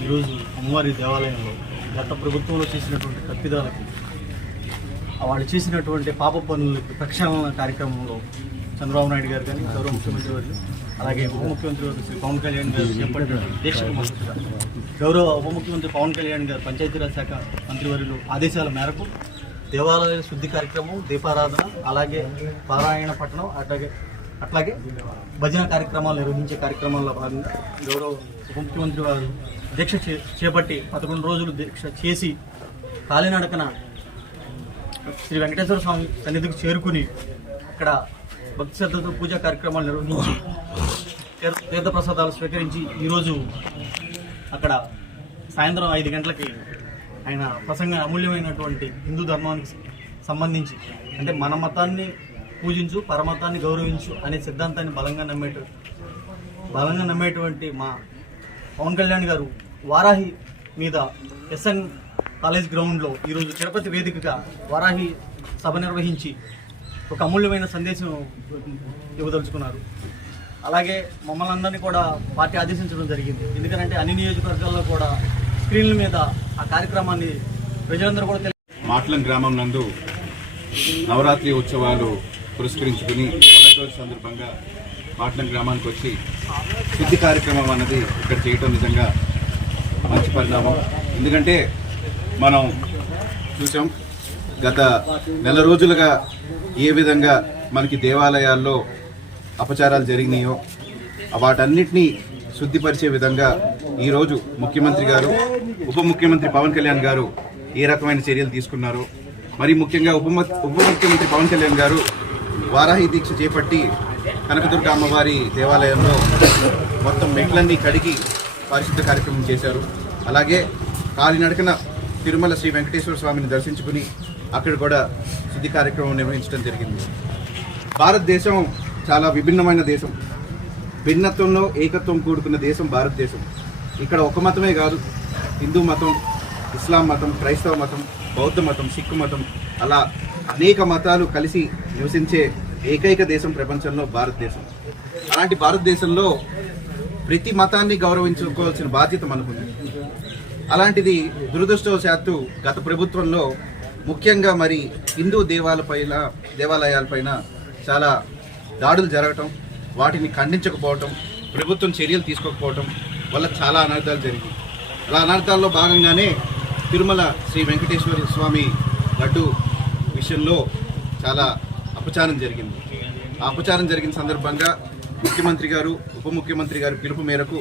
ఈరోజు అమ్మవారి దేవాలయంలో గత ప్రభుత్వంలో చేసినటువంటి తప్పిదాలకు వాళ్ళు చేసినటువంటి పాప పనులకి ప్రక్షాళన కార్యక్రమంలో చంద్రబాబు నాయుడు గారు కానీ గౌరవ ముఖ్యమంత్రి వారు అలాగే ఉప ముఖ్యమంత్రి వారు శ్రీ పవన్ కళ్యాణ్ గారు చేపట్టిన దీక్షకు మద్దతుగా గౌరవ ఉప ముఖ్యమంత్రి పవన్ కళ్యాణ్ గారు పంచాయతీరాజ్ శాఖ మంత్రివర్యులు ఆదేశాల మేరకు దేవాలయ శుద్ధి కార్యక్రమం దీపారాధన అలాగే పారాయణ పట్టణం అట్లాగే అట్లాగే భజన కార్యక్రమాలు నిర్వహించే కార్యక్రమాల్లో భాగంగా గౌరవ ఉప ముఖ్యమంత్రి వారు దీక్ష చే- చేపట్టి పదకొండు రోజులు దీక్ష చేసి కాలినడకన శ్రీ వెంకటేశ్వర స్వామి సన్నిధికి చేరుకుని అక్కడ భక్తి శ్రద్ధతో పూజా కార్యక్రమాలు నిర్వహించి తీర్థ- తీర్థప్రసాదాలు స్వీకరించి ఈరోజు అక్కడ సాయంత్రం ఐదు గంటలకి ఆయన ప్రసంగ అమూల్యమైనటువంటి హిందూ ధర్మానికి సంబంధించి అంటే మన మతాన్ని పూజించు పరమతాన్ని గౌరవించు అనే సిద్ధాంతాన్ని బలంగా నమ్మేట బలంగా నమ్మేటువంటి మా పవన్ కళ్యాణ్ గారు వారాహి మీద ఎస్ఎన్ కాలేజ్ గ్రౌండ్లో ఈరోజు తిరుపతి వేదికగా వారాహి సభ నిర్వహించి ఒక అమూల్యమైన సందేశం ఇవ్వదలుచుకున్నారు. అలాగే మమ్మల్ని అందరినీ కూడా పార్టీ ఆదేశించడం జరిగింది. ఎందుకంటే అన్ని నియోజకవర్గాల్లో కూడా స్క్రీన్ల మీద ఆ కార్యక్రమాన్ని ప్రజలందరూ కూడా తెలి- మాట్లం గ్రామం నందు నవరాత్రి ఉత్సవాలు పురస్కరించుకుని మొదటి రోజు సందర్భంగా మాట్లం గ్రామానికి వచ్చి శుద్ధి కార్యక్రమం అన్నది ఇక్కడ చేయటం నిజంగా మంచి పరిణామం. ఎందుకంటే మనం చూసాం గత నెల రోజులుగా ఏ విధంగా మనకి దేవాలయాల్లో అపచారాలు జరిగినాయో వాటన్నిటినీ శుద్ధిపరిచే విధంగా ఈరోజు ముఖ్యమంత్రి గారు ఉప ముఖ్యమంత్రి పవన్ కళ్యాణ్ గారు ఏ రకమైన చర్యలు తీసుకున్నారో మరి ముఖ్యంగా ఉప ఉప ముఖ్యమంత్రి పవన్ కళ్యాణ్ గారు వారాహి దీక్ష చేపట్టి కనకదుర్గ అమ్మవారి దేవాలయంలో మొత్తం మెట్లన్నీ కడిగి పరిశుద్ధ కార్యక్రమం చేశారు. అలాగే కాలినడకన తిరుమల శ్రీ వెంకటేశ్వర స్వామిని దర్శించుకుని అక్కడ కూడా శుద్ధి కార్యక్రమం నిర్వహించడం జరిగింది. భారతదేశం చాలా విభిన్నమైన దేశం. భిన్నత్వంలో ఏకత్వం కూడుకున్న దేశం భారతదేశం. ఇక్కడ ఒక మతమే కాదు హిందూ మతం ఇస్లాం మతం క్రైస్తవ మతం బౌద్ధ మతం సిక్కు మతం అలా అనేక మతాలు కలిసి నివసించే ఏకైక దేశం ప్రపంచంలో భారతదేశం. అలాంటి భారతదేశంలో ప్రతి మతాన్ని గౌరవించుకోవాల్సిన బాధ్యత మనకుంది. అలాంటిది దురదృష్టవశాత్తు గత ప్రభుత్వంలో ముఖ్యంగా మరి హిందూ దేవాలపైన దేవాలయాలపైన చాలా దాడులు జరగటం వాటిని ఖండించకపోవటం ప్రభుత్వం చర్యలు తీసుకోకపోవటం వల్ల చాలా అనర్థాలు జరిగాయి. అలా అనర్థాల్లో భాగంగానే తిరుమల శ్రీ వెంకటేశ్వర స్వామి లడ్డు విషయంలో చాలా అపచారం జరిగింది. ఆ అపచారం జరిగిన సందర్భంగా ముఖ్యమంత్రి గారు ఉప ముఖ్యమంత్రి గారి పిలుపు మేరకు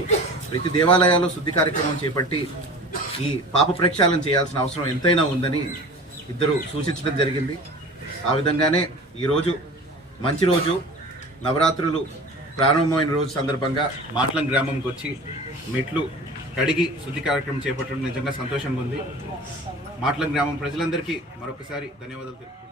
ప్రతి దేవాలయాల్లో శుద్ధి కార్యక్రమం చేపట్టి ఈ పాప ప్రక్షాళన చేయాల్సిన అవసరం ఎంతైనా ఉందని ఇద్దరు సూచించడం జరిగింది. ఆ విధంగానే ఈరోజు మంచి రోజు నవరాత్రులు ప్రారంభమైన రోజు సందర్భంగా మాట్లం గ్రామంకి వచ్చి మెట్లు కడిగి శుద్ధి కార్యక్రమం చేపట్టడం నిజంగా సంతోషంగా ఉంది. మాట్లం గ్రామం ప్రజలందరికీ మరొకసారి ధన్యవాదాలు తెలుపుతున్నాను